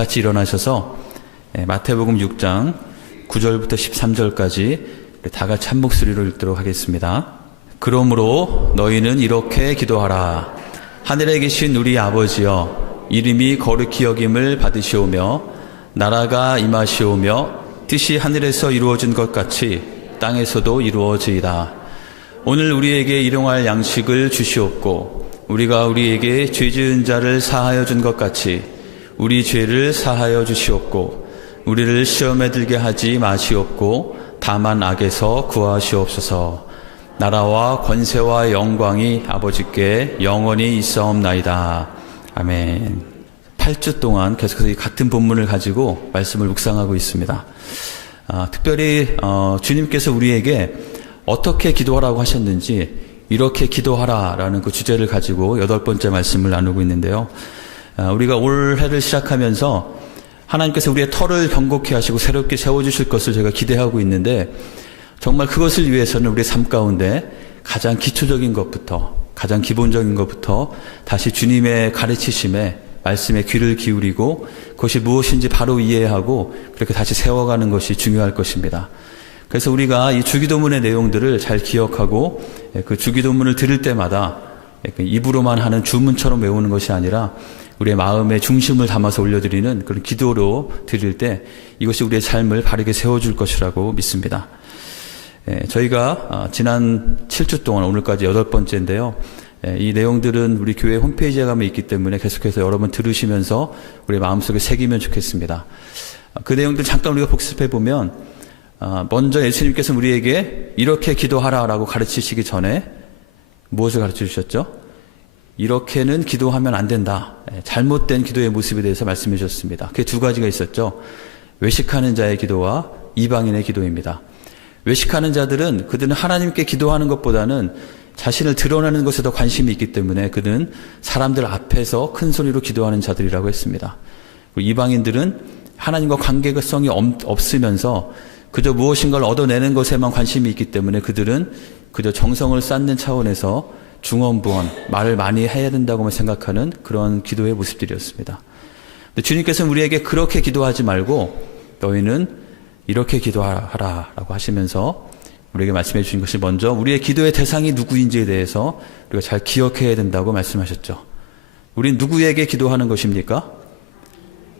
같이 일어나셔서 마태복음 6장 9절부터 13절까지 다 같이 한 목소리로 읽도록 하겠습니다. 그러므로 너희는 이렇게 기도하라. 하늘에 계신 우리 아버지여, 이름이 거룩히 여김을 받으시오며 나라가 임하시오며 뜻이 하늘에서 이루어진 것 같이 땅에서도 이루어지이다. 오늘 우리에게 일용할 양식을 주시옵고 우리가 우리에게 죄 지은 자를 사하여 준 것 같이 우리 죄를 사하여 주시옵고 우리를 시험에 들게 하지 마시옵고 다만 악에서 구하시옵소서. 나라와 권세와 영광이 아버지께 영원히 있사옵나이다. 아멘. 8주 동안 계속해서 이 같은 본문을 가지고 말씀을 묵상하고 있습니다. 특별히 주님께서 우리에게 어떻게 기도하라고 하셨는지 이렇게 기도하라라는 그 주제를 가지고 8번째 말씀을 나누고 있는데요. 우리가 올해를 시작하면서 하나님께서 우리의 터를 견고케 하시고 새롭게 세워주실 것을 제가 기대하고 있는데, 정말 그것을 위해서는 우리의 삶 가운데 가장 기초적인 것부터, 가장 기본적인 것부터 다시 주님의 가르치심에, 말씀에 귀를 기울이고 그것이 무엇인지 바로 이해하고 그렇게 다시 세워가는 것이 중요할 것입니다. 그래서 우리가 이 주기도문의 내용들을 잘 기억하고 그 주기도문을 들을 때마다 입으로만 하는 주문처럼 외우는 것이 아니라 우리의 마음의 중심을 담아서 올려드리는 그런 기도로 드릴 때 이것이 우리의 삶을 바르게 세워줄 것이라고 믿습니다. 저희가 지난 7주 동안 오늘까지 8번째인데요. 이 내용들은 우리 교회 홈페이지에 가면 있기 때문에 계속해서 여러 번 들으시면서 우리 마음속에 새기면 좋겠습니다. 그 내용들 잠깐 우리가 복습해 보면, 먼저 예수님께서 우리에게 이렇게 기도하라라고 가르치시기 전에 무엇을 가르쳐 주셨죠? 이렇게는 기도하면 안 된다. 잘못된 기도의 모습에 대해서 말씀해 주셨습니다. 그게 두 가지가 있었죠. 외식하는 자의 기도와 이방인의 기도입니다. 외식하는 자들은 그들은 하나님께 기도하는 것보다는 자신을 드러내는 것에 더 관심이 있기 때문에 그들은 사람들 앞에서 큰 소리로 기도하는 자들이라고 했습니다. 그리고 이방인들은 하나님과 관계성이 없으면서 그저 무엇인가를 얻어내는 것에만 관심이 있기 때문에 그들은 그저 정성을 쌓는 차원에서 중언부언, 말을 많이 해야 된다고만 생각하는 그런 기도의 모습들이었습니다. 근데 주님께서는 우리에게 그렇게 기도하지 말고 너희는 이렇게 기도하라라고 하시면서 우리에게 말씀해 주신 것이, 먼저 우리의 기도의 대상이 누구인지에 대해서 우리가 잘 기억해야 된다고 말씀하셨죠. 우린 누구에게 기도하는 것입니까?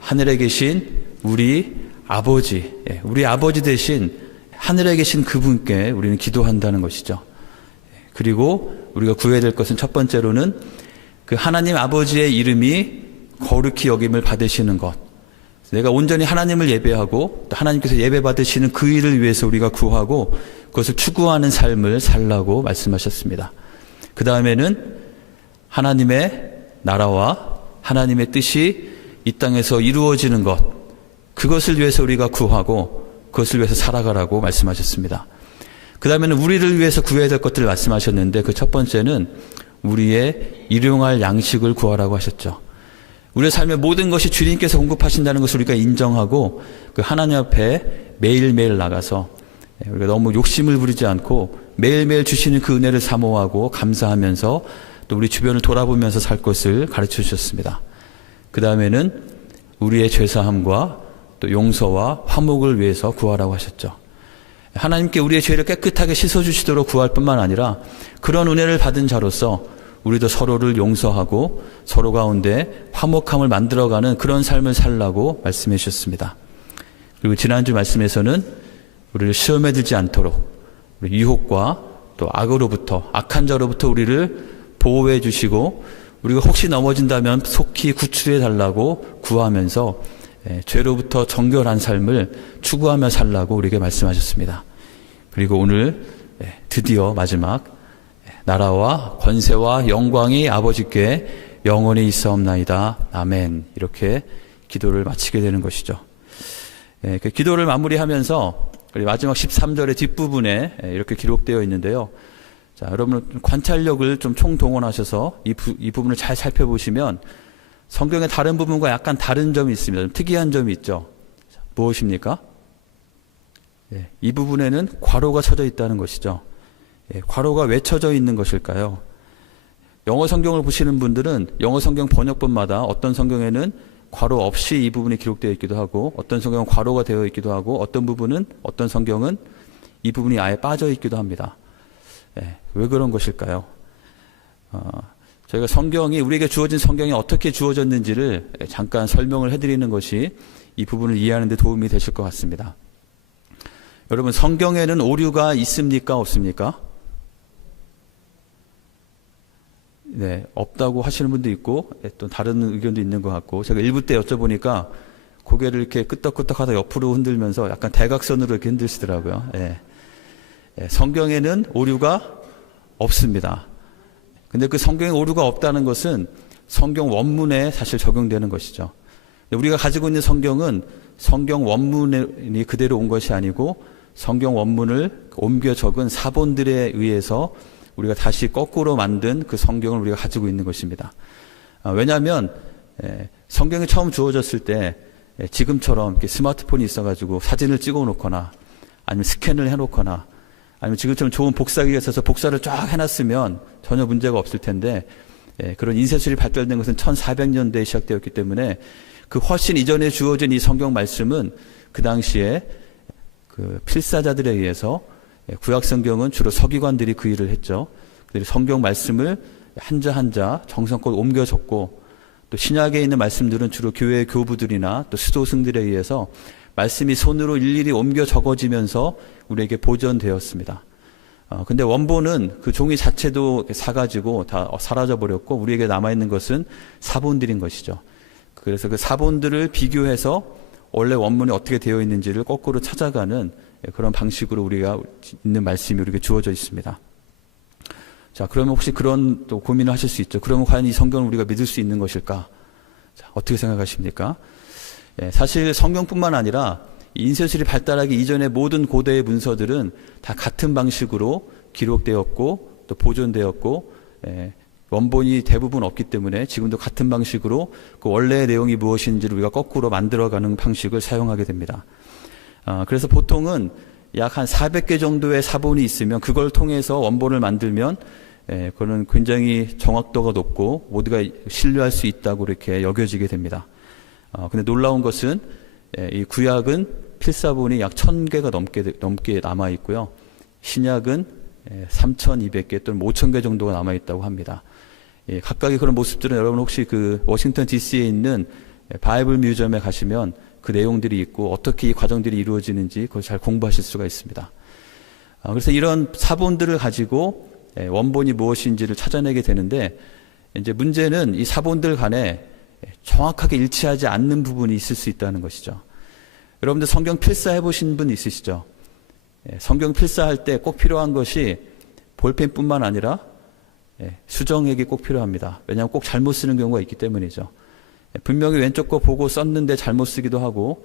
하늘에 계신 우리 아버지, 우리 아버지 대신 하늘에 계신 그분께 우리는 기도한다는 것이죠. 그리고 우리가 구해야 될 것은 첫 번째로는 그 하나님 아버지의 이름이 거룩히 여김을 받으시는 것. 내가 온전히 하나님을 예배하고 또 하나님께서 예배 받으시는 그 일을 위해서 우리가 구하고 그것을 추구하는 삶을 살라고 말씀하셨습니다. 그 다음에는 하나님의 나라와 하나님의 뜻이 이 땅에서 이루어지는 것, 그것을 위해서 우리가 구하고 그것을 위해서 살아가라고 말씀하셨습니다. 그 다음에는 우리를 위해서 구해야 될 것들을 말씀하셨는데, 그 첫 번째는 우리의 일용할 양식을 구하라고 하셨죠. 우리의 삶의 모든 것이 주님께서 공급하신다는 것을 우리가 인정하고 그 하나님 앞에 매일매일 나가서 우리가 너무 욕심을 부리지 않고 매일매일 주시는 그 은혜를 사모하고 감사하면서 또 우리 주변을 돌아보면서 살 것을 가르쳐 주셨습니다. 그 다음에는 우리의 죄사함과 또 용서와 화목을 위해서 구하라고 하셨죠. 하나님께 우리의 죄를 깨끗하게 씻어주시도록 구할 뿐만 아니라 그런 은혜를 받은 자로서 우리도 서로를 용서하고 서로 가운데 화목함을 만들어가는 그런 삶을 살라고 말씀해 주셨습니다. 그리고 지난주 말씀에서는 우리를 시험에 들지 않도록 우리 유혹과 또 악으로부터, 악한 자로부터 우리를 보호해 주시고 우리가 혹시 넘어진다면 속히 구출해 달라고 구하면서 죄로부터 정결한 삶을 추구하며 살라고 우리에게 말씀하셨습니다. 그리고 오늘 드디어 마지막, 나라와 권세와 영광이 아버지께 영원히 있사옵나이다. 아멘. 이렇게 기도를 마치게 되는 것이죠. 그 기도를 마무리하면서 마지막 13절의 뒷부분에 이렇게 기록되어 있는데요. 자, 여러분 관찰력을 좀 총동원하셔서 이 부분을 잘 살펴보시면 성경의 다른 부분과 약간 다른 점이 있습니다. 좀 특이한 점이 있죠. 무엇입니까? 이 부분에는 괄호가 쳐져 있다는 것이죠. 괄호가 왜 쳐져 있는 것일까요? 영어 성경을 보시는 분들은 영어 성경 번역본마다 어떤 성경에는 괄호 없이 이 부분이 기록되어 있기도 하고, 어떤 성경은 괄호가 되어 있기도 하고, 어떤 성경은 이 부분이 아예 빠져 있기도 합니다. 왜 그런 것일까요? 저희가 우리에게 주어진 성경이 어떻게 주어졌는지를 잠깐 설명을 해드리는 것이 이 부분을 이해하는 데 도움이 되실 것 같습니다. 여러분, 성경에는 오류가 있습니까? 없습니까? 네, 없다고 하시는 분도 있고, 또 다른 의견도 있는 것 같고, 제가 일부 때 여쭤보니까 고개를 이렇게 끄덕끄덕 하다 옆으로 흔들면서 약간 대각선으로 이렇게 흔들시더라고요. 성경에는 오류가 없습니다. 근데 그 성경에 오류가 없다는 것은 성경 원문에 사실 적용되는 것이죠. 우리가 가지고 있는 성경은 성경 원문이 그대로 온 것이 아니고 성경 원문을 옮겨 적은 사본들에 의해서 우리가 다시 거꾸로 만든 그 성경을 우리가 가지고 있는 것입니다. 왜냐하면 성경이 처음 주어졌을 때 지금처럼 이렇게 스마트폰이 있어가지고 사진을 찍어 놓거나 아니면 스캔을 해놓거나 아니면 지금처럼 좋은 복사기가 있어서 복사를 쫙 해놨으면 전혀 문제가 없을 텐데, 그런 인쇄술이 발달된 것은 1400년대에 시작되었기 때문에 그 훨씬 이전에 주어진 이 성경 말씀은 그 당시에 그 필사자들에 의해서, 구약 성경은 주로 서기관들이 그 일을 했죠. 그들이 성경 말씀을 한자 한자 정성껏 옮겨 적고, 또 신약에 있는 말씀들은 주로 교회 교부들이나 또 수도승들에 의해서 말씀이 손으로 일일이 옮겨 적어지면서 우리에게 보존되었습니다. 근데 원본은 그 종이 자체도 사가지고 다 사라져버렸고, 우리에게 남아있는 것은 사본들인 것이죠. 그래서 그 사본들을 비교해서 원래 원문이 어떻게 되어 있는지를 거꾸로 찾아가는 그런 방식으로 우리가 있는 말씀이 우리에게 주어져 있습니다. 자, 그러면 혹시 그런 또 고민을 하실 수 있죠. 그러면 과연 이 성경을 우리가 믿을 수 있는 것일까? 자, 어떻게 생각하십니까? 사실 성경뿐만 아니라 인쇄술이 발달하기 이전의 모든 고대의 문서들은 다 같은 방식으로 기록되었고 또 보존되었고, 원본이 대부분 없기 때문에 지금도 같은 방식으로 그 원래의 내용이 무엇인지를 우리가 거꾸로 만들어가는 방식을 사용하게 됩니다. 그래서 보통은 약 한 400개 정도의 사본이 있으면 그걸 통해서 원본을 만들면 그거는 굉장히 정확도가 높고 모두가 신뢰할 수 있다고 이렇게 여겨지게 됩니다. 근데 놀라운 것은 이 구약은 필사본이 약 1000개가 넘게 남아 있고요. 신약은 3200개 또는 5000개 정도가 남아 있다고 합니다. 각각의 그런 모습들은 여러분 혹시 그 워싱턴 DC에 있는 바이블 뮤지엄에 가시면 그 내용들이 있고 어떻게 이 과정들이 이루어지는지 그걸 잘 공부하실 수가 있습니다. 그래서 이런 사본들을 가지고 원본이 무엇인지를 찾아내게 되는데, 이제 문제는 이 사본들 간에 정확하게 일치하지 않는 부분이 있을 수 있다는 것이죠. 여러분들 성경 필사해 보신 분 있으시죠? 성경 필사할 때 꼭 필요한 것이 볼펜뿐만 아니라 수정액이 꼭 필요합니다. 왜냐하면 꼭 잘못 쓰는 경우가 있기 때문이죠. 분명히 왼쪽 거 보고 썼는데 잘못 쓰기도 하고,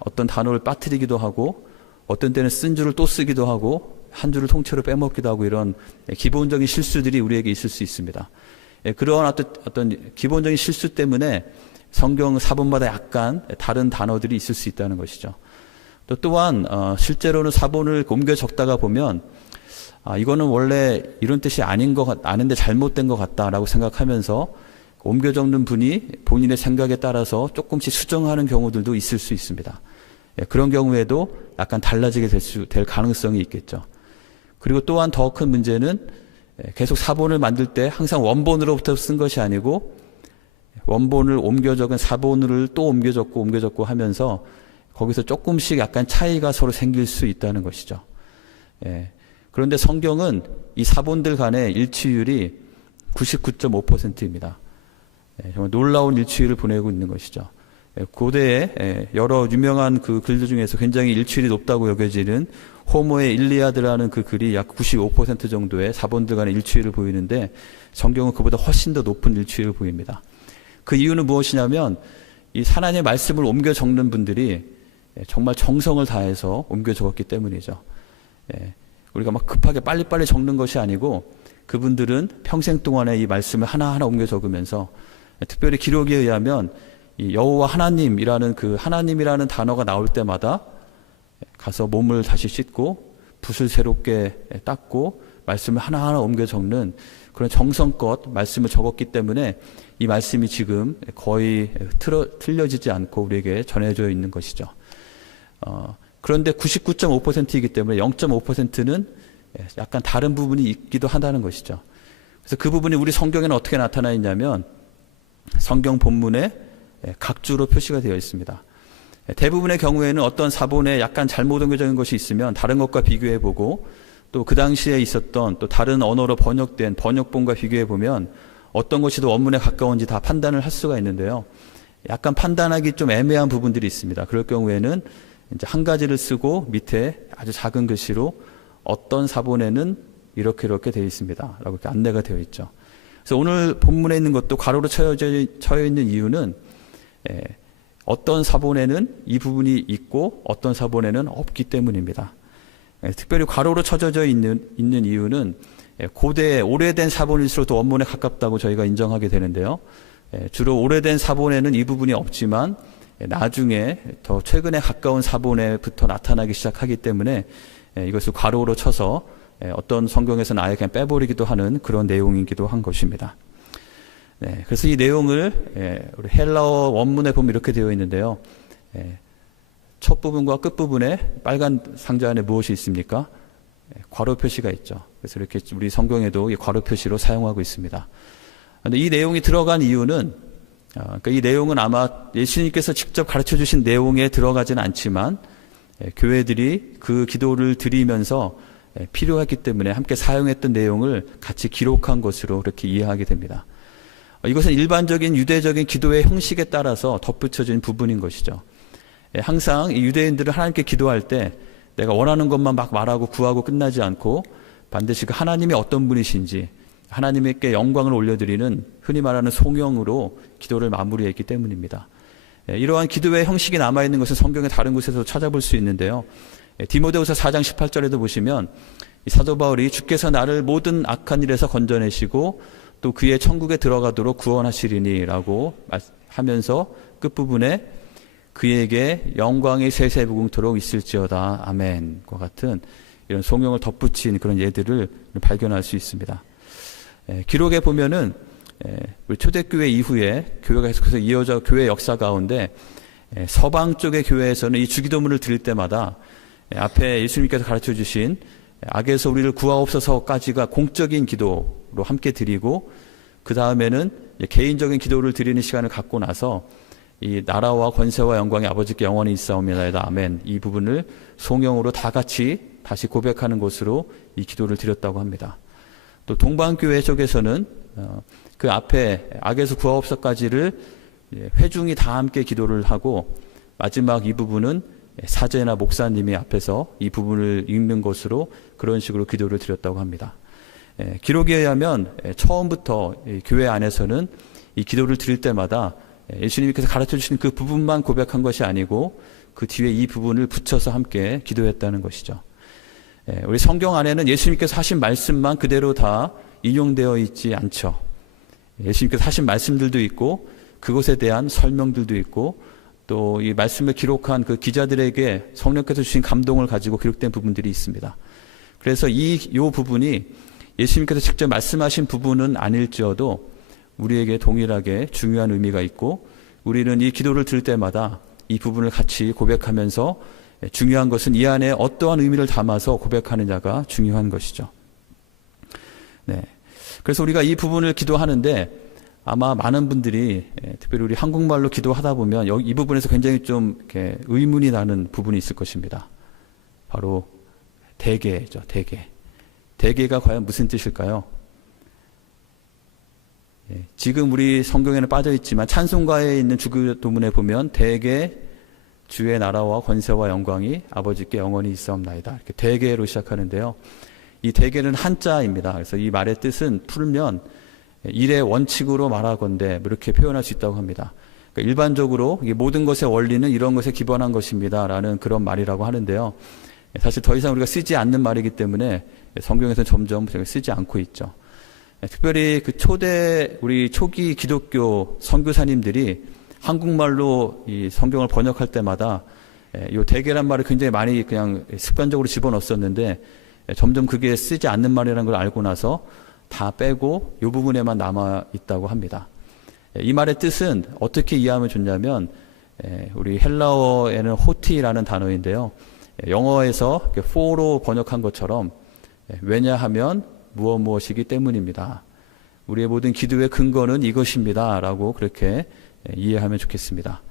어떤 단어를 빠뜨리기도 하고, 어떤 때는 쓴 줄을 또 쓰기도 하고, 한 줄을 통째로 빼먹기도 하고, 이런 기본적인 실수들이 우리에게 있을 수 있습니다. 그러한 어떤 기본적인 실수 때문에 성경 사본마다 약간 다른 단어들이 있을 수 있다는 것이죠. 또한 실제로는 사본을 옮겨 적다가 보면 이거는 원래 이런 뜻이 아닌데 잘못된 것 같다라고 생각하면서 옮겨 적는 분이 본인의 생각에 따라서 조금씩 수정하는 경우들도 있을 수 있습니다. 그런 경우에도 약간 달라지게 될 가능성이 있겠죠. 그리고 또한 더 큰 문제는 계속 사본을 만들 때 항상 원본으로부터 쓴 것이 아니고 원본을 옮겨 적은 사본을 또 옮겨 적고 하면서 거기서 조금씩 약간 차이가 서로 생길 수 있다는 것이죠. 그런데 성경은 이 사본들 간의 일치율이 99.5%입니다. 정말 놀라운 일치율을 보내고 있는 것이죠. 고대에 여러 유명한 그 글들 중에서 굉장히 일치율이 높다고 여겨지는 호모의 일리아드라는 그 글이 약 95% 정도의 사본들 간의 일치율을 보이는데, 성경은 그보다 훨씬 더 높은 일치율을 보입니다. 그 이유는 무엇이냐면 이 하나님의 말씀을 옮겨 적는 분들이 정말 정성을 다해서 옮겨 적었기 때문이죠. 우리가 막 급하게 빨리빨리 적는 것이 아니고 그분들은 평생 동안에 이 말씀을 하나하나 옮겨 적으면서, 특별히 기록에 의하면 이 여호와 하나님이라는 그 하나님이라는 단어가 나올 때마다 가서 몸을 다시 씻고 붓을 새롭게 닦고 말씀을 하나하나 옮겨 적는 그런 정성껏 말씀을 적었기 때문에 이 말씀이 지금 거의 틀려지지 않고 우리에게 전해져 있는 것이죠. 그런데 99.5%이기 때문에 0.5%는 약간 다른 부분이 있기도 한다는 것이죠. 그래서 그 부분이 우리 성경에는 어떻게 나타나 있냐면 성경 본문에 각주로 표시가 되어 있습니다. 대부분의 경우에는 어떤 사본에 약간 잘못 옮겨진 것이 있으면 다른 것과 비교해보고 또 그 당시에 있었던 또 다른 언어로 번역된 번역본과 비교해보면 어떤 것이 더 원문에 가까운지 다 판단을 할 수가 있는데요. 약간 판단하기 좀 애매한 부분들이 있습니다. 그럴 경우에는 이제 한 가지를 쓰고 밑에 아주 작은 글씨로 어떤 사본에는 이렇게 되어 있습니다. 라고 이렇게 안내가 되어 있죠. 그래서 오늘 본문에 있는 것도 괄호로 쳐여 있는 이유는 어떤 사본에는 이 부분이 있고 어떤 사본에는 없기 때문입니다. 특별히 괄호로 쳐져 있는 이유는 고대 오래된 사본일수록 더 원문에 가깝다고 저희가 인정하게 되는데요. 주로 오래된 사본에는 이 부분이 없지만 나중에 더 최근에 가까운 사본에부터 나타나기 시작하기 때문에 이것을 괄호로 쳐서 어떤 성경에서는 아예 그냥 빼버리기도 하는 그런 내용이기도 한 것입니다. 그래서 이 내용을 우리 헬라어 원문에 보면 이렇게 되어 있는데요. 첫 부분과 끝 부분에 빨간 상자 안에 무엇이 있습니까? 괄호 표시가 있죠. 그래서 이렇게 우리 성경에도 이 괄호 표시로 사용하고 있습니다. 그런데 이 내용이 들어간 이유는 그러니까 이 내용은 아마 예수님께서 직접 가르쳐 주신 내용에 들어가지는 않지만 교회들이 그 기도를 드리면서 필요했기 때문에 함께 사용했던 내용을 같이 기록한 것으로 그렇게 이해하게 됩니다. 이것은 일반적인 유대적인 기도의 형식에 따라서 덧붙여진 부분인 것이죠. 항상 이 유대인들은 하나님께 기도할 때 내가 원하는 것만 막 말하고 구하고 끝나지 않고 반드시 그 하나님이 어떤 분이신지 하나님께 영광을 올려드리는 흔히 말하는 송영으로 기도를 마무리했기 때문입니다. 이러한 기도의 형식이 남아있는 것은 성경의 다른 곳에서 찾아볼 수 있는데요. 디모데후서 4장 18절에도 보시면 이 사도 바울이 주께서 나를 모든 악한 일에서 건져내시고 또 그의 천국에 들어가도록 구원하시리니 라고 하면서 끝부분에 그에게 영광이 세세무궁토록 있을지어다 아멘과 같은 이런 송영을 덧붙인 그런 예들을 발견할 수 있습니다. 기록에 보면은 우리 초대교회 이후에 교회가 계속해서 이어져 교회 역사 가운데 서방 쪽의 교회에서는 이 주기도문을 드릴 때마다 앞에 예수님께서 가르쳐 주신 악에서 우리를 구하옵소서까지가 공적인 기도로 함께 드리고 그 다음에는 개인적인 기도를 드리는 시간을 갖고 나서 이 나라와 권세와 영광이 아버지께 영원히 있사옵나이다 아멘 이 부분을 송영으로 다 같이 다시 고백하는 것으로 이 기도를 드렸다고 합니다. 또 동방교회 쪽에서는 그 앞에 악에서 구하옵소서까지를 회중이 다 함께 기도를 하고 마지막 이 부분은 사제나 목사님이 앞에서 이 부분을 읽는 것으로 그런 식으로 기도를 드렸다고 합니다. 기록에 의하면 처음부터 교회 안에서는 이 기도를 드릴 때마다 예수님께서 가르쳐 주신 그 부분만 고백한 것이 아니고 그 뒤에 이 부분을 붙여서 함께 기도했다는 것이죠. 우리 성경 안에는 예수님께서 하신 말씀만 그대로 다 인용되어 있지 않죠. 예수님께서 하신 말씀들도 있고 그것에 대한 설명들도 있고 또 이 말씀을 기록한 그 기자들에게 성령께서 주신 감동을 가지고 기록된 부분들이 있습니다. 그래서 이 부분이 예수님께서 직접 말씀하신 부분은 아닐지어도 우리에게 동일하게 중요한 의미가 있고 우리는 이 기도를 들을 때마다 이 부분을 같이 고백하면서 중요한 것은 이 안에 어떠한 의미를 담아서 고백하느냐가 중요한 것이죠. 그래서 우리가 이 부분을 기도하는데 아마 많은 분들이 특별히 우리 한국말로 기도하다 보면 이 부분에서 굉장히 좀 이렇게 의문이 나는 부분이 있을 것입니다. 바로 대개죠, 대개. 대개가 과연 무슨 뜻일까요? 지금 우리 성경에는 빠져 있지만 찬송가에 있는 주기도문에 보면 대개 주의 나라와 권세와 영광이 아버지께 영원히 있사옵나이다. 이렇게 대개로 시작하는데요. 이 대개는 한자입니다. 그래서 이 말의 뜻은 풀면 일의 원칙으로 말하건대 이렇게 표현할 수 있다고 합니다. 그러니까 일반적으로 모든 것의 원리는 이런 것에 기반한 것입니다. 라는 그런 말이라고 하는데요. 사실 더 이상 우리가 쓰지 않는 말이기 때문에 성경에서는 점점 쓰지 않고 있죠. 특별히 그 우리 초기 기독교 선교사님들이 한국말로 이 성경을 번역할 때마다 이 대개란 말을 굉장히 많이 그냥 습관적으로 집어넣었었는데 점점 그게 쓰지 않는 말이라는 걸 알고 나서 다 빼고 이 부분에만 남아 있다고 합니다. 이 말의 뜻은 어떻게 이해하면 좋냐면 우리 헬라어에는 호티라는 단어인데요. 영어에서 for로 번역한 것처럼 왜냐하면 무엇이기 때문입니다. 우리의 모든 기도의 근거는 이것입니다. 라고 그렇게 이해하면 좋겠습니다.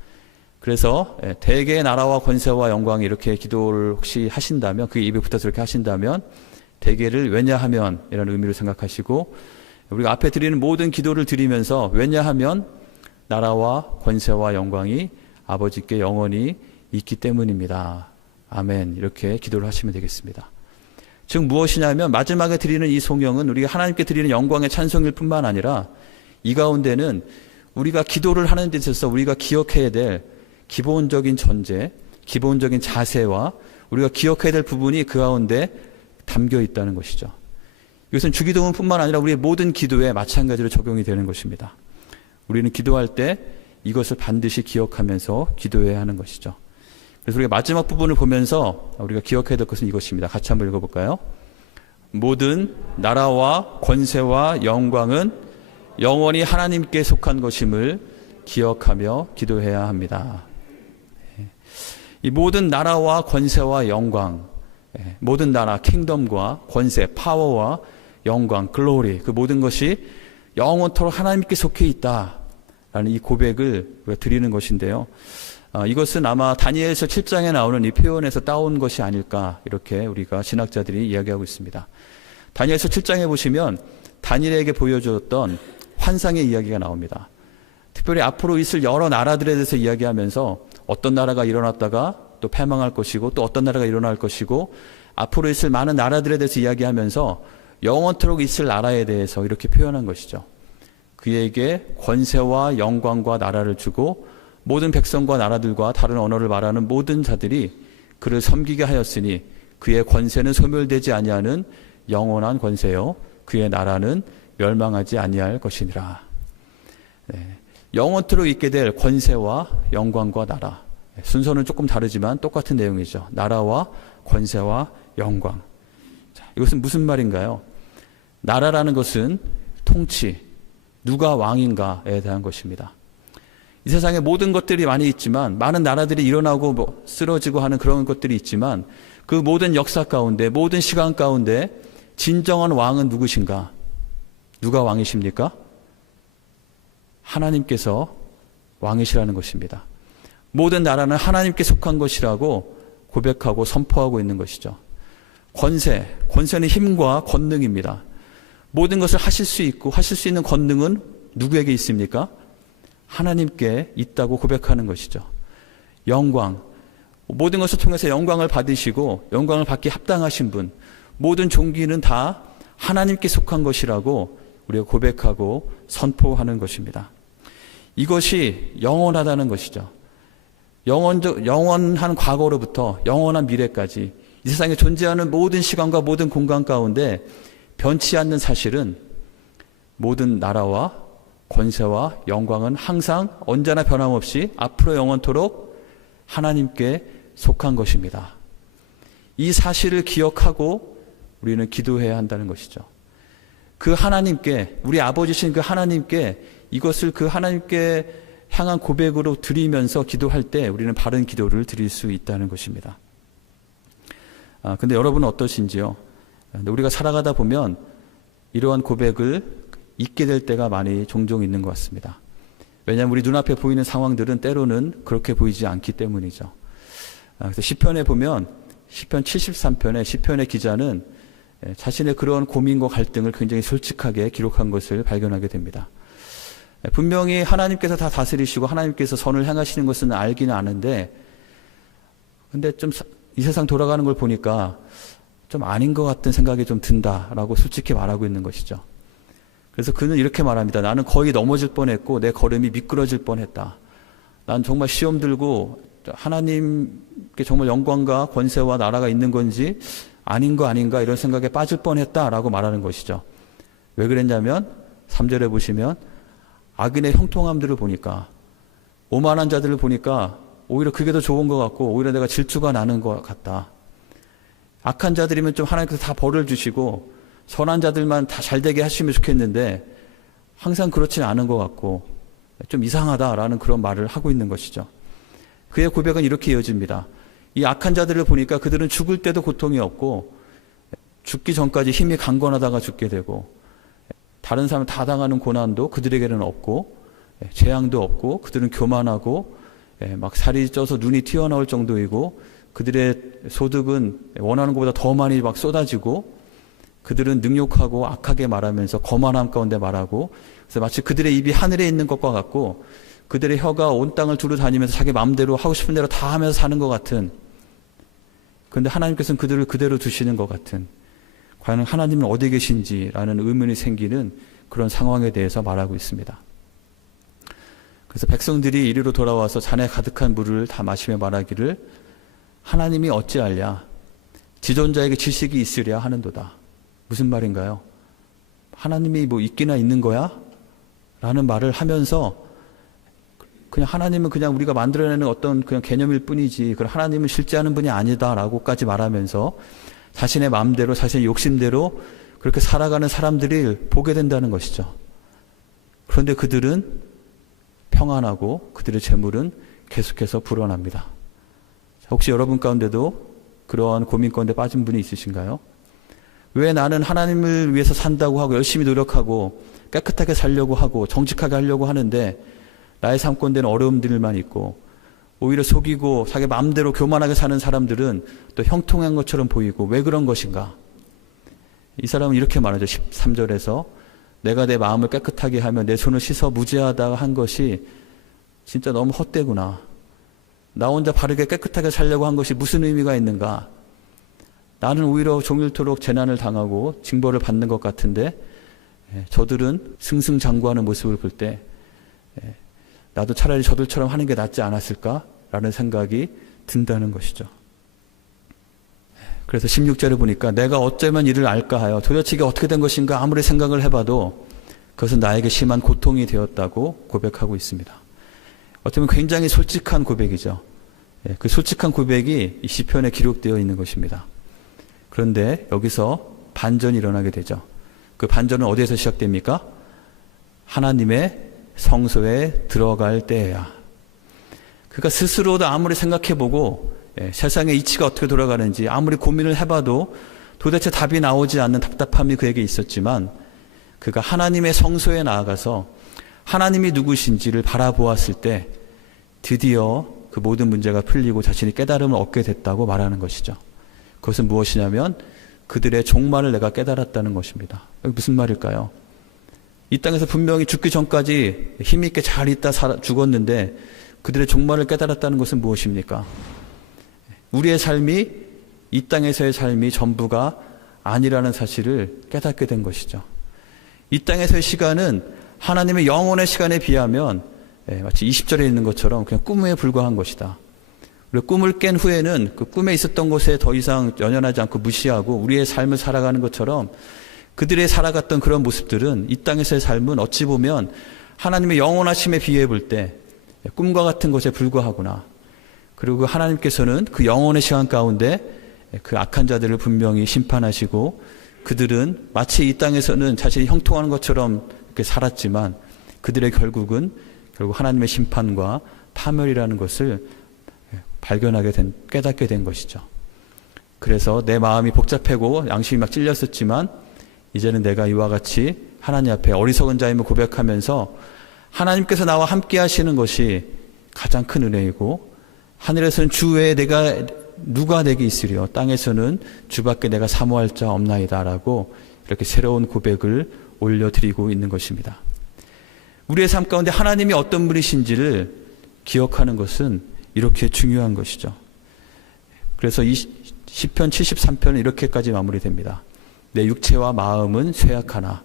그래서 대개의 나라와 권세와 영광이 이렇게 기도를 혹시 하신다면, 그게 입에 붙어서 이렇게 하신다면 대개를 왜냐하면 이라는 의미로 생각하시고, 우리가 앞에 드리는 모든 기도를 드리면서 왜냐하면 나라와 권세와 영광이 아버지께 영원히 있기 때문입니다. 아멘. 이렇게 기도를 하시면 되겠습니다. 즉 무엇이냐면 마지막에 드리는 이 송영은 우리가 하나님께 드리는 영광의 찬송일 뿐만 아니라 이 가운데는 우리가 기도를 하는 데 있어서 우리가 기억해야 될 기본적인 전제, 기본적인 자세와 우리가 기억해야 될 부분이 그 가운데 담겨 있다는 것이죠. 이것은 주기도문뿐만 아니라 우리의 모든 기도에 마찬가지로 적용이 되는 것입니다. 우리는 기도할 때 이것을 반드시 기억하면서 기도해야 하는 것이죠. 그래서 우리가 마지막 부분을 보면서 우리가 기억해야 될 것은 이것입니다. 같이 한번 읽어볼까요? 모든 나라와 권세와 영광은 영원히 하나님께 속한 것임을 기억하며 기도해야 합니다. 이 모든 나라와 권세와 영광, 모든 나라, 킹덤과 권세, 파워와 영광, 글로리, 그 모든 것이 영원토록 하나님께 속해 있다라는 이 고백을 우리가 드리는 것인데요. 이것은 아마 다니엘서 7장에 나오는 이 표현에서 따온 것이 아닐까, 이렇게 우리가 신학자들이 이야기하고 있습니다. 다니엘서 7장에 보시면 다니엘에게 보여주었던 환상의 이야기가 나옵니다. 특별히 앞으로 있을 여러 나라들에 대해서 이야기하면서 어떤 나라가 일어났다가 또 패망할 것이고 또 어떤 나라가 일어날 것이고 앞으로 있을 많은 나라들에 대해서 이야기하면서 영원토록 있을 나라에 대해서 이렇게 표현한 것이죠. 그에게 권세와 영광과 나라를 주고 모든 백성과 나라들과 다른 언어를 말하는 모든 자들이 그를 섬기게 하였으니 그의 권세는 소멸되지 아니하는 영원한 권세요 그의 나라는 멸망하지 아니할 것이니라. 영원토록 있게 될 권세와 영광과 나라. 순서는 조금 다르지만 똑같은 내용이죠. 나라와 권세와 영광. 자, 이것은 무슨 말인가요? 나라라는 것은 통치, 누가 왕인가에 대한 것입니다. 이 세상에 모든 것들이 많이 있지만, 많은 나라들이 일어나고 쓰러지고 하는 그런 것들이 있지만, 그 모든 역사 가운데, 모든 시간 가운데 진정한 왕은 누구신가? 누가 왕이십니까? 하나님께서 왕이시라는 것입니다. 모든 나라는 하나님께 속한 것이라고 고백하고 선포하고 있는 것이죠. 권세는 힘과 권능입니다. 모든 것을 하실 수 있고 하실 수 있는 권능은 누구에게 있습니까? 하나님께 있다고 고백하는 것이죠. 영광, 모든 것을 통해서 영광을 받으시고 영광을 받기 합당하신 분, 모든 존귀는 다 하나님께 속한 것이라고 우리가 고백하고 선포하는 것입니다. 이것이 영원하다는 것이죠. 영원한 과거로부터 영원한 미래까지 이 세상에 존재하는 모든 시간과 모든 공간 가운데 변치 않는 사실은 모든 나라와 권세와 영광은 항상 언제나 변함없이 앞으로 영원토록 하나님께 속한 것입니다. 이 사실을 기억하고 우리는 기도해야 한다는 것이죠. 그 하나님께, 우리 아버지신 그 하나님께 이것을 그 하나님께 향한 고백으로 드리면서 기도할 때 우리는 바른 기도를 드릴 수 있다는 것입니다. 근데 여러분은 어떠신지요? 우리가 살아가다 보면 이러한 고백을 잊게 될 때가 많이 종종 있는 것 같습니다. 왜냐하면 우리 눈앞에 보이는 상황들은 때로는 그렇게 보이지 않기 때문이죠. 그래서 시편에 보면 시편 73편의 시편의 기자는 자신의 그런 고민과 갈등을 굉장히 솔직하게 기록한 것을 발견하게 됩니다. 분명히 하나님께서 다 다스리시고 하나님께서 선을 행하시는 것은 알기는 아는데, 근데 좀 이 세상 돌아가는 걸 보니까 좀 아닌 것 같은 생각이 좀 든다라고 솔직히 말하고 있는 것이죠. 그래서 그는 이렇게 말합니다. 나는 거의 넘어질 뻔했고 내 걸음이 미끄러질 뻔했다. 난 정말 시험 들고 하나님께 정말 영광과 권세와 나라가 있는 건지 아닌 거 아닌가 이런 생각에 빠질 뻔했다라고 말하는 것이죠. 왜 그랬냐면 3절에 보시면 악인의 형통함들을 보니까, 오만한 자들을 보니까 오히려 그게 더 좋은 것 같고 오히려 내가 질투가 나는 것 같다. 악한 자들이면 좀 하나님께서 다 벌을 주시고 선한 자들만 다 잘되게 하시면 좋겠는데 항상 그렇지는 않은 것 같고 좀 이상하다라는 그런 말을 하고 있는 것이죠. 그의 고백은 이렇게 이어집니다. 이 악한 자들을 보니까 그들은 죽을 때도 고통이 없고 죽기 전까지 힘이 강건하다가 죽게 되고 다른 사람 다 당하는 고난도 그들에게는 없고 재앙도 없고 그들은 교만하고 막 살이 쪄서 눈이 튀어나올 정도이고 그들의 소득은 원하는 것보다 더 많이 막 쏟아지고 그들은 능욕하고 악하게 말하면서 거만함 가운데 말하고 그래서 마치 그들의 입이 하늘에 있는 것과 같고 그들의 혀가 온 땅을 두루 다니면서 자기 마음대로 하고 싶은 대로 다 하면서 사는 것 같은, 그런데 하나님께서는 그들을 그대로 두시는 것 같은, 과연 하나님은 어디 계신지라는 의문이 생기는 그런 상황에 대해서 말하고 있습니다. 그래서 백성들이 이리로 돌아와서 잔에 가득한 물을 다 마시며 말하기를 하나님이 어찌하랴 지존자에게 지식이 있으랴 하는도다. 무슨 말인가요? 하나님이 뭐 있기나 있는 거야? 라는 말을 하면서 그냥 하나님은 그냥 우리가 만들어내는 어떤 그냥 개념일 뿐이지 그런 하나님은 실제하는 분이 아니다라고까지 말하면서 자신의 마음대로 자신의 욕심대로 그렇게 살아가는 사람들이 보게 된다는 것이죠. 그런데 그들은 평안하고 그들의 재물은 계속해서 불어납니다. 혹시 여러분 가운데도 그러한 고민 가운데 빠진 분이 있으신가요? 왜 나는 하나님을 위해서 산다고 하고 열심히 노력하고 깨끗하게 살려고 하고 정직하게 하려고 하는데 나의 삶 가운데는 어려움들만 있고 오히려 속이고 자기 마음대로 교만하게 사는 사람들은 또 형통한 것처럼 보이고 왜 그런 것인가? 이 사람은 이렇게 말하죠. 13절에서 내가 내 마음을 깨끗하게 하며 내 손을 씻어 무죄하다 한 것이 진짜 너무 헛되구나. 나 혼자 바르게 깨끗하게 살려고 한 것이 무슨 의미가 있는가? 나는 오히려 종일토록 재난을 당하고 징벌을 받는 것 같은데 저들은 승승장구하는 모습을 볼 때 나도 차라리 저들처럼 하는 게 낫지 않았을까라는 생각이 든다는 것이죠. 그래서 16절에 보니까 내가 어쩌면 이를 알까 하여 도대체 이게 어떻게 된 것인가 아무리 생각을 해봐도 그것은 나에게 심한 고통이 되었다고 고백하고 있습니다. 어쩌면 굉장히 솔직한 고백이죠. 그 솔직한 고백이 이 시편에 기록되어 있는 것입니다. 그런데 여기서 반전이 일어나게 되죠. 그 반전은 어디에서 시작됩니까? 하나님의 성소에 들어갈 때야. 그러니까 스스로도 아무리 생각해보고 세상의 이치가 어떻게 돌아가는지 아무리 고민을 해봐도 도대체 답이 나오지 않는 답답함이 그에게 있었지만 그가 하나님의 성소에 나아가서 하나님이 누구신지를 바라보았을 때 드디어 그 모든 문제가 풀리고 자신이 깨달음을 얻게 됐다고 말하는 것이죠. 그것은 무엇이냐면 그들의 종말을 내가 깨달았다는 것입니다. 무슨 말일까요? 이 땅에서 분명히 죽기 전까지 힘있게 잘 있다 죽었는데 그들의 종말을 깨달았다는 것은 무엇입니까? 우리의 삶이 이 땅에서의 삶이 전부가 아니라는 사실을 깨닫게 된 것이죠. 이 땅에서의 시간은 하나님의 영원의 시간에 비하면 마치 20절에 있는 것처럼 그냥 꿈에 불과한 것이다. 그리고 꿈을 깬 후에는 그 꿈에 있었던 것에 더 이상 연연하지 않고 무시하고 우리의 삶을 살아가는 것처럼 그들의 살아갔던 그런 모습들은 이 땅에서의 삶은 어찌 보면 하나님의 영원하심에 비해 볼 때 꿈과 같은 것에 불과하구나. 그리고 하나님께서는 그 영원의 시간 가운데 그 악한 자들을 분명히 심판하시고 그들은 마치 이 땅에서는 자신이 형통하는 것처럼 이렇게 살았지만 그들의 결국 하나님의 심판과 파멸이라는 것을 깨닫게 된 것이죠. 그래서 내 마음이 복잡하고 양심이 막 찔렸었지만 이제는 내가 이와 같이 하나님 앞에 어리석은 자임을 고백하면서 하나님께서 나와 함께 하시는 것이 가장 큰 은혜이고 하늘에서는 주 외에 누가 내게 있으리요 땅에서는 주밖에 내가 사모할 자 없나이다 라고 이렇게 새로운 고백을 올려드리고 있는 것입니다. 우리의 삶 가운데 하나님이 어떤 분이신지를 기억하는 것은 이렇게 중요한 것이죠. 그래서 이 시편 73편은 이렇게까지 마무리됩니다. 내 육체와 마음은 쇠약하나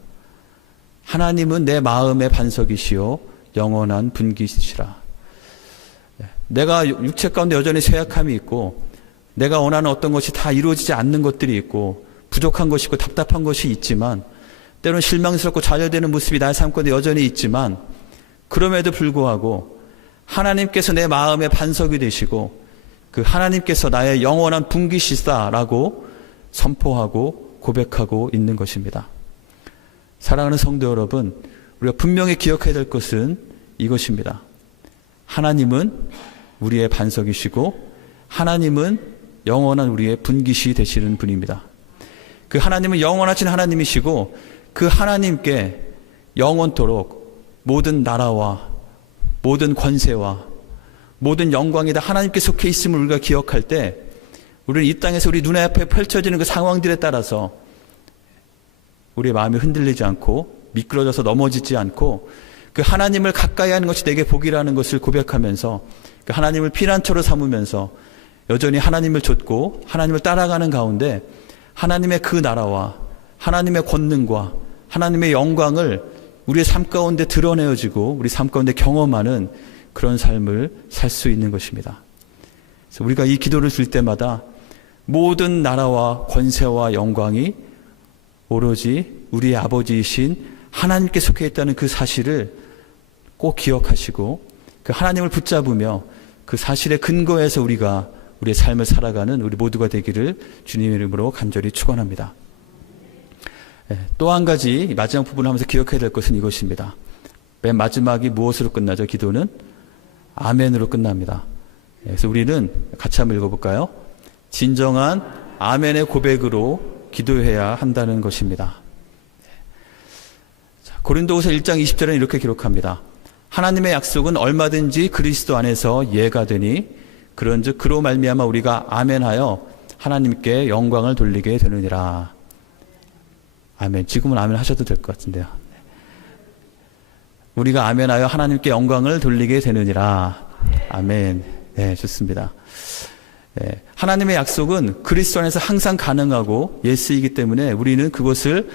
하나님은 내 마음의 반석이시요 영원한 분기시라. 내가 육체 가운데 여전히 쇠약함이 있고 내가 원하는 어떤 것이 다 이루어지지 않는 것들이 있고 부족한 것이 있고 답답한 것이 있지만 때로는 실망스럽고 좌절되는 모습이 나의 삶 가운데 여전히 있지만 그럼에도 불구하고 하나님께서 내 마음의 반석이 되시고 그 하나님께서 나의 영원한 분기시다라고 선포하고 고백하고 있는 것입니다. 사랑하는 성도 여러분, 우리가 분명히 기억해야 될 것은 이것입니다. 하나님은 우리의 반석이시고 하나님은 영원한 우리의 분깃이 되시는 분입니다. 그 하나님은 영원하신 하나님이시고 그 하나님께 영원토록 모든 나라와 모든 권세와 모든 영광이 다 하나님께 속해 있음을 우리가 기억할 때 우리는 이 땅에서 우리 눈에 앞에 펼쳐지는 그 상황들에 따라서 우리의 마음이 흔들리지 않고 미끄러져서 넘어지지 않고 그 하나님을 가까이 하는 것이 내게 복이라는 것을 고백하면서 그 하나님을 피난처로 삼으면서 여전히 하나님을 좇고 하나님을 따라가는 가운데 하나님의 그 나라와 하나님의 권능과 하나님의 영광을 우리의 삶 가운데 드러내어지고 우리 삶 가운데 경험하는 그런 삶을 살 수 있는 것입니다. 그래서 우리가 이 기도를 줄 때마다 모든 나라와 권세와 영광이 오로지 우리의 아버지이신 하나님께 속해 있다는 그 사실을 꼭 기억하시고 그 하나님을 붙잡으며 그 사실의 근거에서 우리가 우리의 삶을 살아가는 우리 모두가 되기를 주님의 이름으로 간절히 축원합니다. 또 한 가지 마지막 부분을 하면서 기억해야 될 것은 이것입니다. 맨 마지막이 무엇으로 끝나죠? 기도는 아멘으로 끝납니다. 그래서 우리는 같이 한번 읽어볼까요? 진정한 아멘의 고백으로 기도해야 한다는 것입니다. 고린도후서 1장 20절에는 이렇게 기록합니다. 하나님의 약속은 얼마든지 그리스도 안에서 예가 되니 그런즉 그로 말미암아 우리가 아멘하여 하나님께 영광을 돌리게 되느니라. 아멘. 지금은 아멘 하셔도 될 것 같은데요. 우리가 아멘하여 하나님께 영광을 돌리게 되느니라. 아멘. 네, 좋습니다. 네, 하나님의 약속은 그리스도 안에서 항상 가능하고 예스이기 때문에 우리는 그것을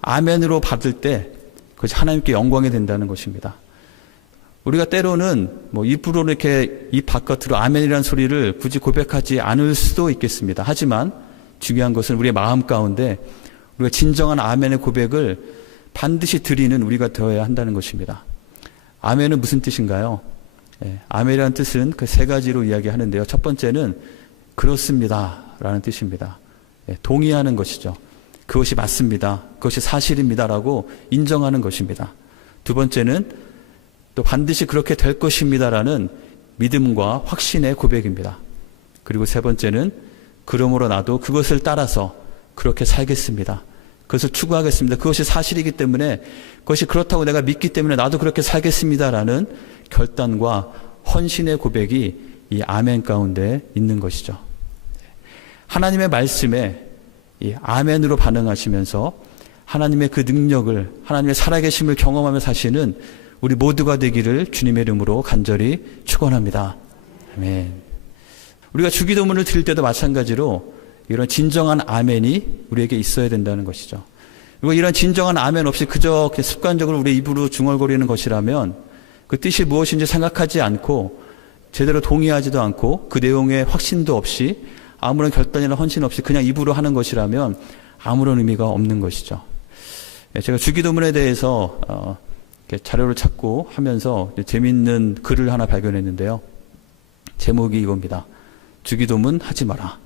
아멘으로 받을 때 그것이 하나님께 영광이 된다는 것입니다. 우리가 때로는 입으로 이렇게 입 바깥으로 아멘이라는 소리를 굳이 고백하지 않을 수도 있겠습니다. 하지만 중요한 것은 우리의 마음 가운데 우리가 진정한 아멘의 고백을 반드시 드리는 우리가 되어야 한다는 것입니다. 아멘은 무슨 뜻인가요? 아멘이라는 뜻은 그 세 가지로 이야기하는데요. 첫 번째는 그렇습니다 라는 뜻입니다. 동의하는 것이죠. 그것이 맞습니다. 그것이 사실입니다 라고 인정하는 것입니다. 두 번째는 또 반드시 그렇게 될 것입니다 라는 믿음과 확신의 고백입니다. 그리고 세 번째는 그러므로 나도 그것을 따라서 그렇게 살겠습니다. 그것을 추구하겠습니다. 그것이 사실이기 때문에 그것이 그렇다고 내가 믿기 때문에 나도 그렇게 살겠습니다라는 결단과 헌신의 고백이 이 아멘 가운데 있는 것이죠. 하나님의 말씀에 이 아멘으로 반응하시면서 하나님의 그 능력을, 하나님의 살아계심을 경험하며 사시는 우리 모두가 되기를 주님의 이름으로 간절히 축원합니다. 아멘. 우리가 주기도문을 드릴 때도 마찬가지로 이런 진정한 아멘이 우리에게 있어야 된다는 것이죠. 그리고 이런 진정한 아멘 없이 그저 습관적으로 우리 입으로 중얼거리는 것이라면 그 뜻이 무엇인지 생각하지 않고 제대로 동의하지도 않고 그 내용에 확신도 없이 아무런 결단이나 헌신 없이 그냥 입으로 하는 것이라면 아무런 의미가 없는 것이죠. 제가 주기도문에 대해서 자료를 찾고 하면서 재미있는 글을 하나 발견했는데요. 제목이 이겁니다. 주기도문 하지 마라.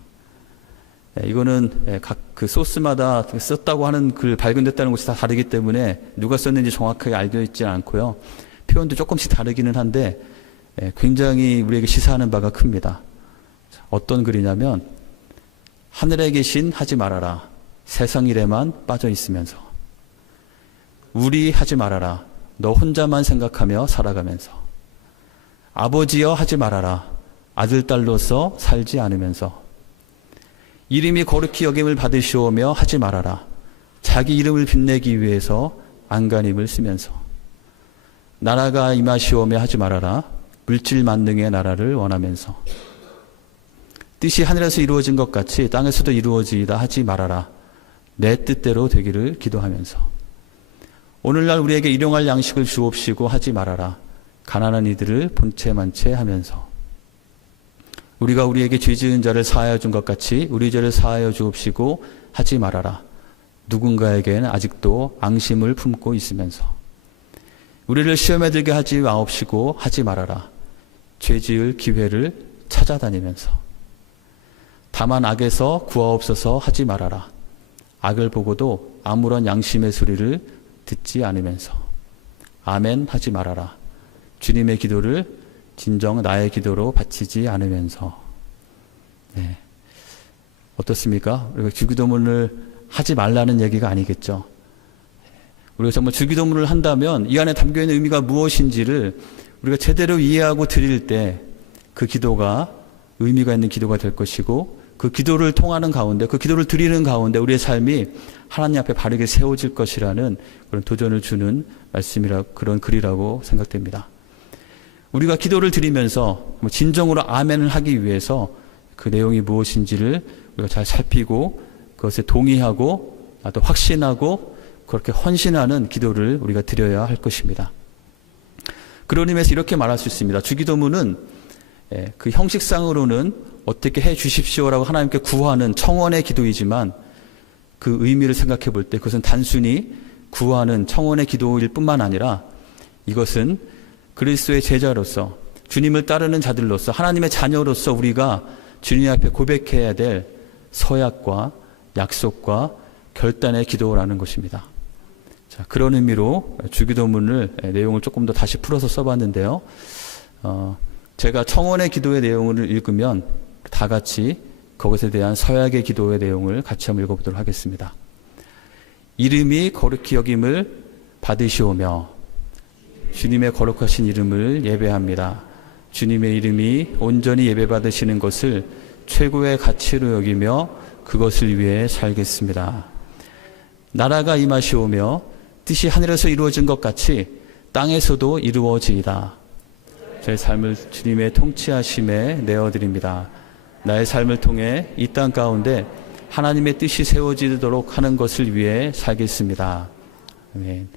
이거는 각 그 소스마다 썼다고 하는 글 발견됐다는 것이 다 다르기 때문에 누가 썼는지 정확하게 알려 있지 않고요. 표현도 조금씩 다르기는 한데 굉장히 우리에게 시사하는 바가 큽니다. 어떤 글이냐면 하늘에 계신 하지 말아라. 세상 일에만 빠져 있으면서. 우리 하지 말아라. 너 혼자만 생각하며 살아가면서. 아버지여 하지 말아라. 아들, 딸로서 살지 않으면서. 이름이 거룩히 여김을 받으시오며 하지 말아라. 자기 이름을 빛내기 위해서 안간힘을 쓰면서. 나라가 임하시오며 하지 말아라. 물질 만능의 나라를 원하면서. 뜻이 하늘에서 이루어진 것 같이 땅에서도 이루어지이다 하지 말아라. 내 뜻대로 되기를 기도하면서. 오늘날 우리에게 일용할 양식을 주옵시고 하지 말아라. 가난한 이들을 본체만체 하면서. 우리가 우리에게 죄 지은 자를 사하여 준 것 같이 우리 죄를 사하여 주옵시고 하지 말아라. 누군가에게는 아직도 앙심을 품고 있으면서. 우리를 시험에 들게 하지 마옵시고 하지 말아라. 죄 지을 기회를 찾아다니면서. 다만 악에서 구하옵소서 하지 말아라. 악을 보고도 아무런 양심의 소리를 듣지 않으면서 아멘 하지 말아라. 주님의 기도를 진정 나의 기도로 바치지 않으면서. 네. 어떻습니까? 우리가 주기도문을 하지 말라는 얘기가 아니겠죠. 우리가 정말 주기도문을 한다면 이 안에 담겨있는 의미가 무엇인지를 우리가 제대로 이해하고 드릴 때 그 기도가 의미가 있는 기도가 될 것이고, 그 기도를 통하는 가운데, 그 기도를 드리는 가운데 우리의 삶이 하나님 앞에 바르게 세워질 것이라는 그런 도전을 주는 그런 글이라고 생각됩니다. 우리가 기도를 드리면서 진정으로 아멘을 하기 위해서 그 내용이 무엇인지를 우리가 잘 살피고 그것에 동의하고 또 확신하고 그렇게 헌신하는 기도를 우리가 드려야 할 것입니다. 그런 의미에서 이렇게 말할 수 있습니다. 주기도문은 그 형식상으로는 어떻게 해 주십시오라고 하나님께 구하는 청원의 기도이지만 그 의미를 생각해 볼 때 그것은 단순히 구하는 청원의 기도일 뿐만 아니라 이것은 그리스도의 제자로서 주님을 따르는 자들로서 하나님의 자녀로서 우리가 주님 앞에 고백해야 될 서약과 약속과 결단의 기도라는 것입니다. 자, 그런 의미로 주기도문을 내용을 조금 더 다시 풀어서 써봤는데요. 제가 청원의 기도의 내용을 읽으면 다 같이 그것에 대한 서약의 기도의 내용을 같이 한번 읽어보도록 하겠습니다. 이름이 거룩히 여김을 받으시오며 주님의 거룩하신 이름을 예배합니다. 주님의 이름이 온전히 예배받으시는 것을 최고의 가치로 여기며 그것을 위해 살겠습니다. 나라가 임하시오며 뜻이 하늘에서 이루어진 것 같이 땅에서도 이루어지이다. 제 삶을 주님의 통치하심에 내어드립니다. 나의 삶을 통해 이 땅 가운데 하나님의 뜻이 세워지도록 하는 것을 위해 살겠습니다. 아멘.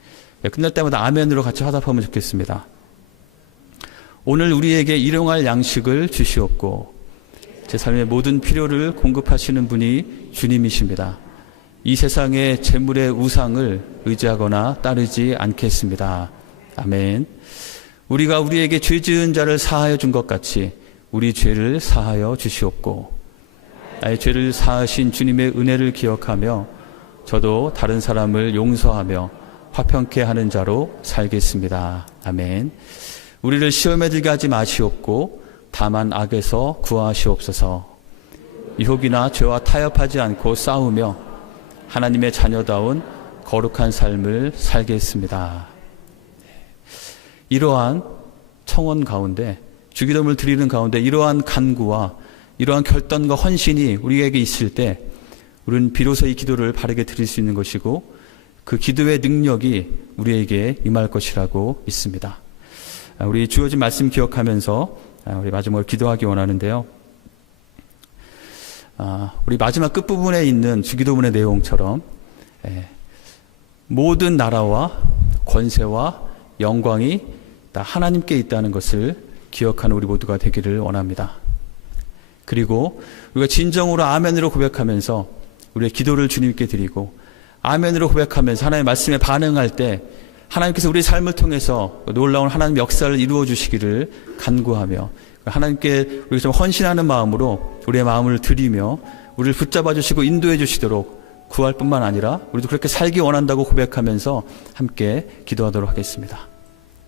끝날 때마다 아멘으로 같이 화답하면 좋겠습니다. 오늘 우리에게 일용할 양식을 주시옵고 제 삶의 모든 필요를 공급하시는 분이 주님이십니다. 이 세상의 재물의 우상을 의지하거나 따르지 않겠습니다. 아멘. 우리가 우리에게 죄 지은 자를 사하여 준 것 같이 우리 죄를 사하여 주시옵고 나의 죄를 사하신 주님의 은혜를 기억하며 저도 다른 사람을 용서하며 화평케 하는 자로 살겠습니다. 아멘. 우리를 시험에 들게 하지 마시옵고 다만 악에서 구하시옵소서. 유혹이나 죄와 타협하지 않고 싸우며 하나님의 자녀다운 거룩한 삶을 살겠습니다. 이러한 청원 가운데, 주기도문을 드리는 가운데 이러한 간구와 이러한 결단과 헌신이 우리에게 있을 때 우리는 비로소 이 기도를 바르게 드릴 수 있는 것이고 그 기도의 능력이 우리에게 임할 것이라고 믿습니다. 우리 주어진 말씀 기억하면서 우리 마지막으로 기도하기 원하는데요. 우리 마지막 끝부분에 있는 주기도문의 내용처럼 모든 나라와 권세와 영광이 다 하나님께 있다는 것을 기억하는 우리 모두가 되기를 원합니다. 그리고 우리가 진정으로 아멘으로 고백하면서 우리의 기도를 주님께 드리고 아멘으로 고백하면서 하나님의 말씀에 반응할 때 하나님께서 우리의 삶을 통해서 놀라운 하나님 역사를 이루어 주시기를 간구하며 하나님께 우리가 좀 헌신하는 마음으로 우리의 마음을 드리며 우리를 붙잡아 주시고 인도해 주시도록 구할 뿐만 아니라 우리도 그렇게 살기 원한다고 고백하면서 함께 기도하도록 하겠습니다.